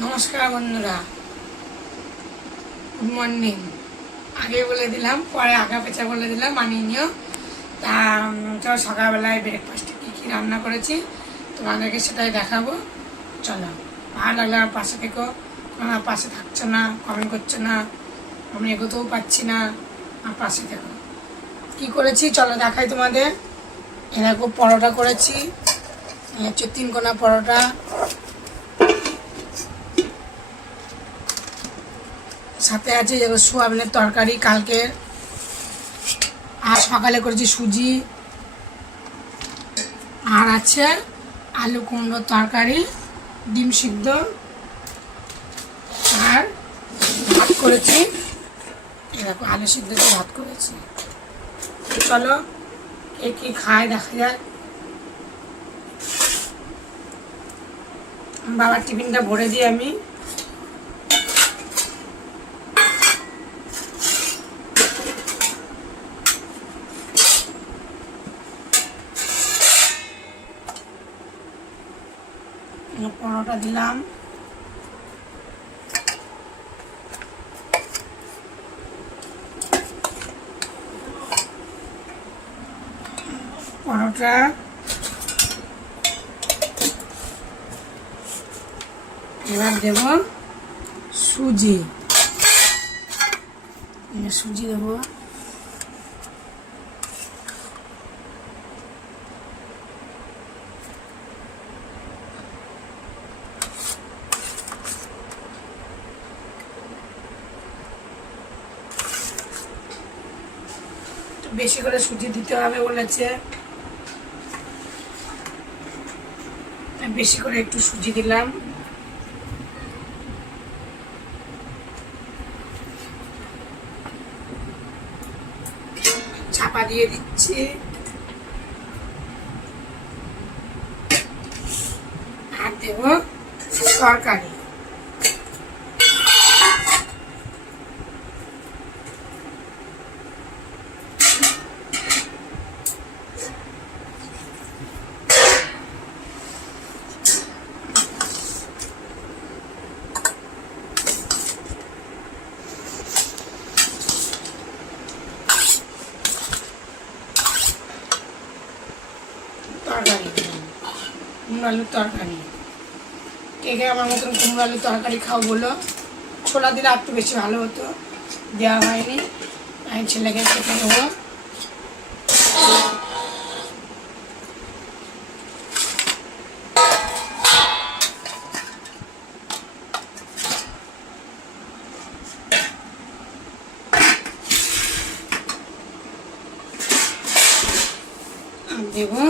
নমস্কার বন্ধুরা, good morning. আগে বলে দিলাম, পরে আগা পেঁচা বলে দিলাম, মানিয়ে নিও। তা চলো সকালবেলায় ব্রেকফাস্টে কী কী রান্না করেছি তোমাদেরকে সেটাই দেখাবো। চলো, ভালো লাগলে আমার পাশে থেকো। আমার পাশে থাকছো না, কমেন্ট করছো না, আমি এগোতেও পারছি না। আমার পাশে থেকো। কী করেছি চলো দেখাই তোমাদের। এরকম পরোটা করেছি, হচ্ছে 3 কোনা পরোটা, সাথে আছে যেগুলো সোয়াবিনের তরকারি কালকে, আর সকালে করেছি সুজি, আর আছে আলু কুমড়োর তরকারি, ডিম সিদ্ধ, আর ভাত করেছি। এরকম আলু সিদ্ধ দিয়ে ভাত করেছি। চলো কে কী খায় দেখা যায়। বাবার টিফিনটা ভরে দিই আমি। পরোটা দিলাম, পরোটা এবার দেব সুজি, সুজি দেবো, বেশি করে সুজি দিতে হবে বলেছে, বেশি করে একটু সুজি দিলাম। চাপা দিয়ে দিচ্ছি, আর দেব তরকারি। তরকারি কুমড়ো আলুর তরকারি, কে কে আমার মতন কুমড়ো আলুর তরকারি খাও বলো। ছোলা দিলে আর একটু বেশি ভালো হতো, দেওয়া হয়নি। আমি ছেলেকে খেতে দেবো। দেবো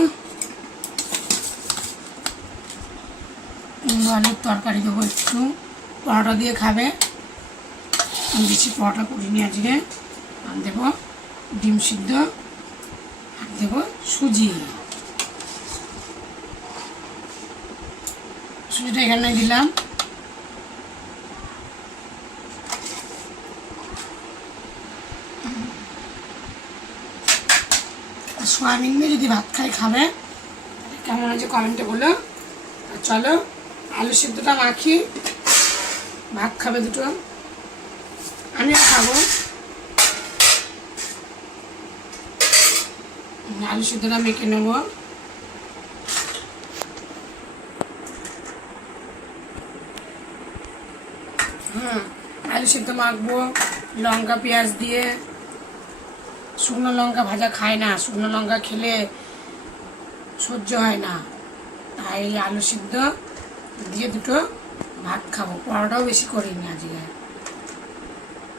আলুর তরকারি, দেবো একটু। পরোটা দিয়ে খাবে, আমি বেশি পরোটা করিনি আজকে। আর দেবো ডিম সিদ্ধ, আর দেবো সুজি। সুজিটা এখানে দিলাম। সোয়াবিন দিয়ে যদি ভাত খাই খাবে, কেমন আছে কমেন্টে বলো। চলো আলু সিদ্ধটা মাখি, ভাত খাবে দুটো, আমিও খাবো। আলু সিদ্ধটা মেখে নেব। আলু সিদ্ধ মাখবো লঙ্কা পেঁয়াজ দিয়ে। শুকনো লঙ্কা ভাজা খায় না, শুকনো লঙ্কা খেলে সহ্য হয় না, তাই আলু সিদ্ধ দিয়ে দুটো ভাত খাবো। পরোটাও বেশি করিনি আজকে,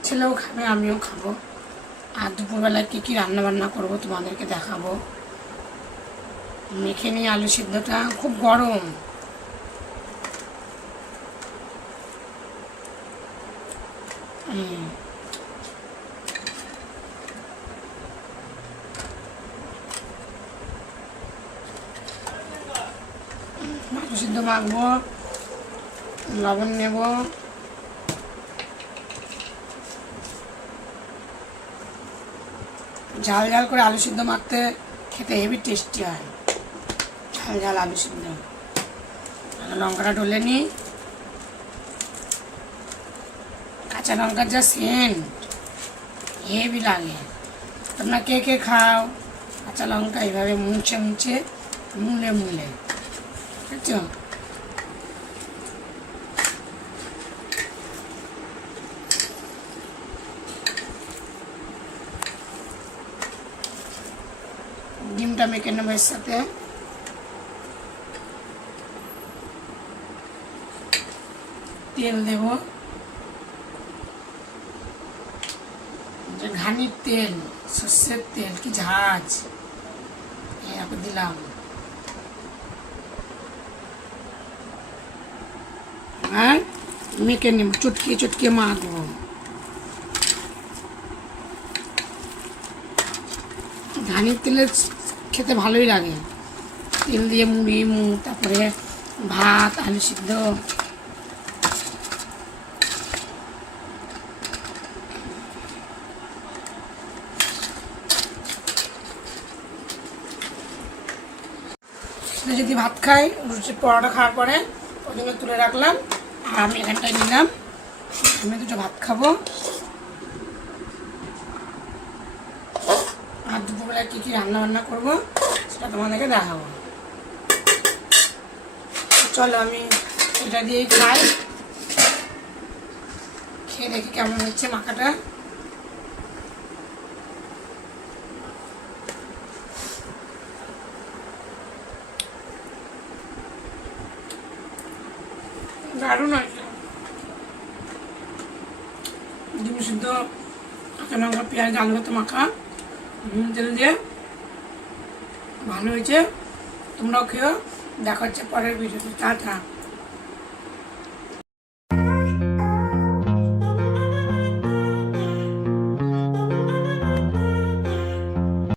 ছেলেও খাবে আমিও খাবো। আর দুপুরবেলায় কী কী রান্নাবান্না করবো তোমাদেরকে দেখাবো। মেখে নিই আলু সিদ্ধটা, খুব গরম। আলু সিদ্ধ মাখবো, লবণ নেব, ঝাল ঝাল করে আলু সিদ্ধ মাখতে খেতে হেভি টেস্টি হয়। ঝাল ঝাল আলু সিদ্ধ। লঙ্কাটা ডলে নিই, কাঁচা লঙ্কার যা সেন্ট হেভি লাগে। তোমরা কে কে খাও কাঁচা লঙ্কা এইভাবে মুছে মুছে মুলে মুলে, বুঝছো? ডিমটা মেখে নেবো এর সাথে। তেল দেব, ঘানির তেল, সর্ষের তেল, কি ঝাঁজ দিলাম। আর মেখে নেব, চটকিয়ে চটকিয়ে মাখবো। ঘানির তেলে খেতে ভালোই লাগে, তেল দিয়ে মুড়ি তারপরে ভাত, আলু সিদ্ধ। যদি ভাত খাই, রুটি পরোটা খাওয়ার পরে ওই জন্য তুলে রাখলাম। আর আমি এখানটায় নিলাম, আমি দুটো ভাত খাবো। আর দুপুরবেলায় কী কী রান্না বান্না করবো সেটা তোমাদেরকে দেখাবো। চলো আমি এটা দিয়েই খাই, খেয়ে দেখি কেমন হচ্ছে মাখাটা। দারুণ হয়েছে, ডিম সিদ্ধ, কাঁচা লঙ্কা, পেঁয়াজ, আলু ভাতে মাখা, তেল দিয়ে ভালো হয়েছে। তোমরাও খেয়েও। দেখা হচ্ছে পরের ভিডিওতে। টাটা।